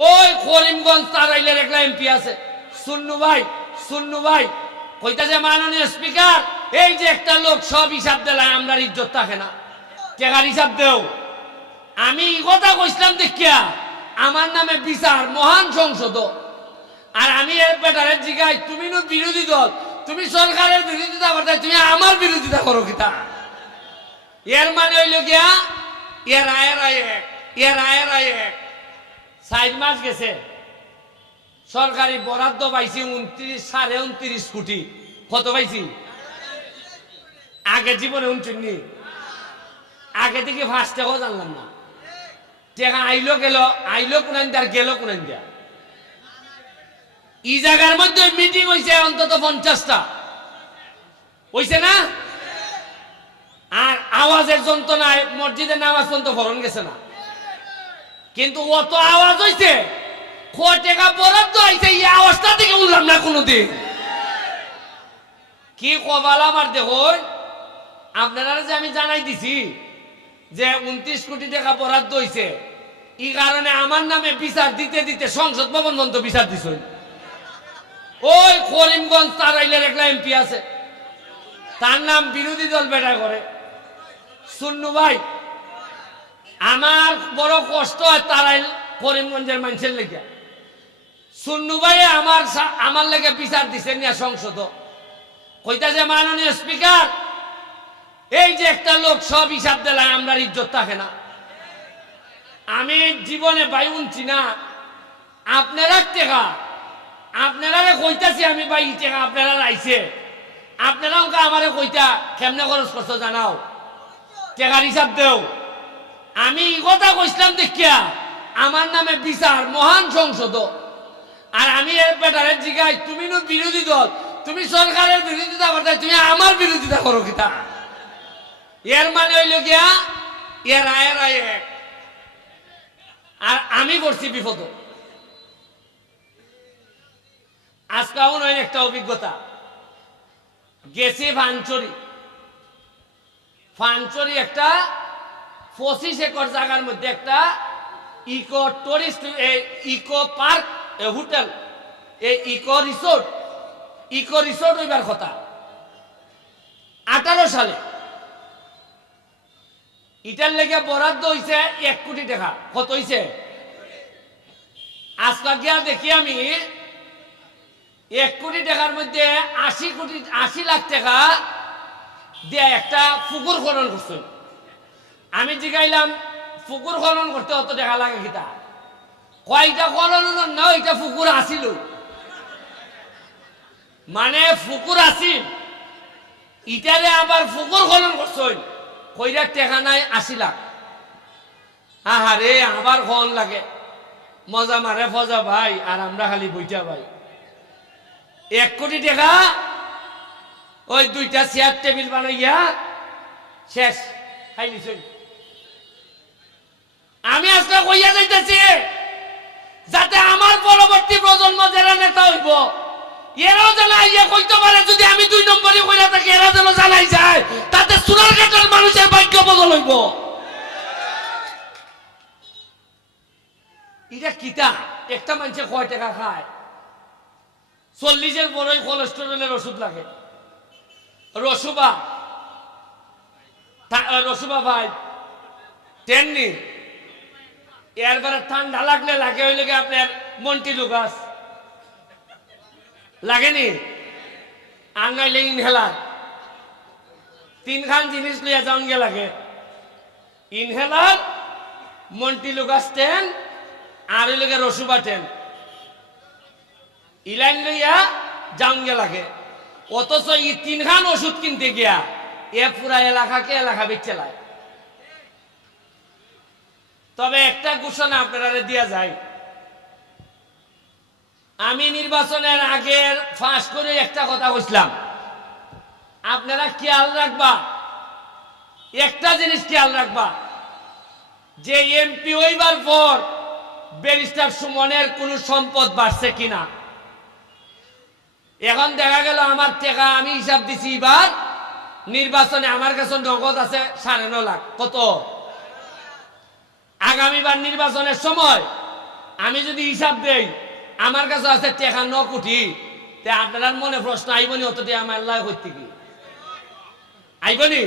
ওই করিমগঞ্জ তারাইলের একটা এমপি আছে। সুন্নু ভাই সুন্নু ভাই, কইতাছে মাননীয় স্পিকার, এই যে একটা লোক সব হিসাব দিলাম আমরা ইজ্জত থাকে না। টেকার হিসাব দেও। আমি কথা কইছিলাম দেখিয়া, আমার নামে বিচার, মহান সংসদ আর আমি এর বেটারে জিগাই, তুমি নো বিরোধী দল, তুমি সরকারের বিরোধিতা করতে, তুমি আমার বিরোধিতা করো কিতা এর মানে হইল গিয়া, এর আয়ের আয় এর আয়ের আয় চার মাস গেছে। সরকারি বরাদ্দ পাইছি উনত্রিশ, সাড়ে উনত্রিশ কোটি। কত পাইছি? আগে জীবনে উনচুন্নি আগে থেকে ফার্স্ট টাকাও জানলাম না। টেকা আইলো গেল, আইলো কোনান আর গেল কোনান দিয়া। ই জায়গার মধ্যে মিটিং হয়েছে অন্তত পঞ্চাশটা। হইছে না? আর আওয়াজের যন্ত্রণায় মসজিদের নামাজ পর্যন্ত ভরণ গেছে না। কিন্তু অত আওয়াজ হইছে। টাকা বরাদ্দ হইছে, এই আওয়াজটা থেকে উঠলাম না কোনোদিন। কি কবাল আমার দেখুন আপনারা যে আমি জানাই দিছি যে উনত্রিশ কোটি টাকা বরাদ্দ হইছে, এই কারণে আমার নামে বিচার দিতে দিতে সংসদ ভবন পর্যন্ত বিচার দিছ ওই। করিমগঞ্জ তারাইলের একটা এমপি আছে। তার নাম বিরোধী দল বেটা করে। সুন্নু ভাই আমার বড় কষ্ট হয় তারাই করিমগঞ্জের মানুষের লেগে। সুন্নু ভাই আমার আমার লেগে বিচার দিছে নিয়া সংসদ। কইতাছে মাননীয় স্পিকার, এই যে একটা লোক সব হিসাব দিলাম আমরা ইজ্জত থাকে না। আমি জীবনে বাই উনছি না। আপনারা টেকা আপনারা কইতাছি আমি ভাই ই টেকা, আপনারা আইছে আপনারা আমারে কইতা, কেমনে খরচ করছ জানাও। টেকার হিসাব দেও। আমি কথা কইছিলাম দেখিয়া, আমার নামে বিচার, মহান সংসদ আর আমি এর বেটারে জিগাই, তুমি নো বিরোধী দল, তুমি সরকারের বিরোধিতা করতে, তুমি আমার বিরোধিতা করো কিতা এর মানে হইল গিয়া এর আয়ের আয় এক। আর আমি করছি বিপদ। আজকে হয় একটা অভিজ্ঞতা। গেছি ফানচরি ফানচরি একটা পঁচিশ একর জায়গার মধ্যে একটা eco tourist eco park hotel এই ইকো রিসোর্ট। ইকো রিসোর্ট হইবার কথা। আঠারো সালে ইটার লেগে বরাদ্দ হইছে এক কোটি টাকা। কত হইছে? আজকা গিয়া দেখি আমি, এক কোটি টাকার মধ্যে আশি কোটি, আশি লাখ টাকা দিয়ে একটা পুকুর খনন করছেন। আমি জিগাইলাম পুকুর খনন করতে অত টাকা লাগে কিতা? কয়টা খনন না ওইটা পুকুর আসিল মানে পুকুর আসিল ইটারে আবার পুকুর খনন করছেন। কইরা টেকা নাই আশি আহারে, আবার খন লাগে। মজা মারে ফজা ভাই, আর আমরা খালি বইটা ভাই। এক কোটি টাকা, ওই দুইটা চেয়ার টেবিল বানাইয়া, শেষ, খাই নিছই কইয়া যাইতেছি, যাতে আমার পরবর্তী প্রজন্ম যারা নেতা হইব, এরাও যেন আইয়া কইতে পারে, যদি আমি দুই নম্বরে কইরা থাকি, এরা যেন জানাই যায়, তাতে সোনার ঘাটের মানুষের ভাগ্য বদল হইব। এটা কিতা? একটা মানুষে কয় টাকা খায়? চল্লিশের বড়ই কোলেস্টেরলের ওষুধ লাগে। রসুবা রসুবা ভাই, তেমনি এরপরে ঠান্ডা লাগলে লাগে হইলে কি আপনার মন্টি লুকাস লাগেনি? আর ইনহেলার। তিনখান জিনিস লিয়া যাওন গে লাগে। ইনহেলার, মন্টি লুকাস টেন, আর হইলে গিয়ে রসুবা টেন। ইলাইন লইয়া যাওন গে লাগে। অথচ এই তিনখান ওষুধ কিনতে গিয়া, এ পুরা এলাকাকে এলাকা বেচেলায় তবে একটা ঘোষণা আপনারা দিয়া যায়। আমি নির্বাচনের আগের ফাঁস করে একটা কথা কইছিলাম। আপনারা খেয়াল রাখবা, একটা জিনিস খেয়াল রাখবা, যে এমপি হইবার পর ব্যারিস্টার সুমনের কোন সম্পদ বাড়ছে কিনা। এখন দেখা গেল আমার টাকা আমি হিসাব দিছি এবার, নির্বাচনে আমার কাছে নগদ আছে সাড়ে ন লাখ। কত? আগামীবার নির্বাচনের সময় আমি যদি হিসাব দেই, আমার কাছে আছে টেকা ন কোটি, তে আপনার মনে প্রশ্ন আইবনি অতটি আমার আল্লাহ করতে কি? আইবনি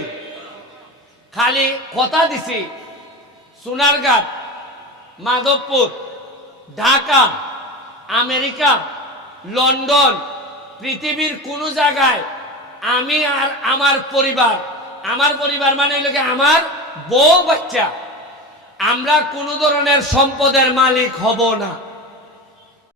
খালি কথা দিছি সোনারঘাট মাধবপুর, ঢাকা, আমেরিকা, লন্ডন, পৃথিবীর কোনো জায়গায় আমি আর আমার পরিবার আমার পরিবার মানে আমার বউ বাচ্চা। আমরা কোনো ধরনের সম্পদের মালিক হব না।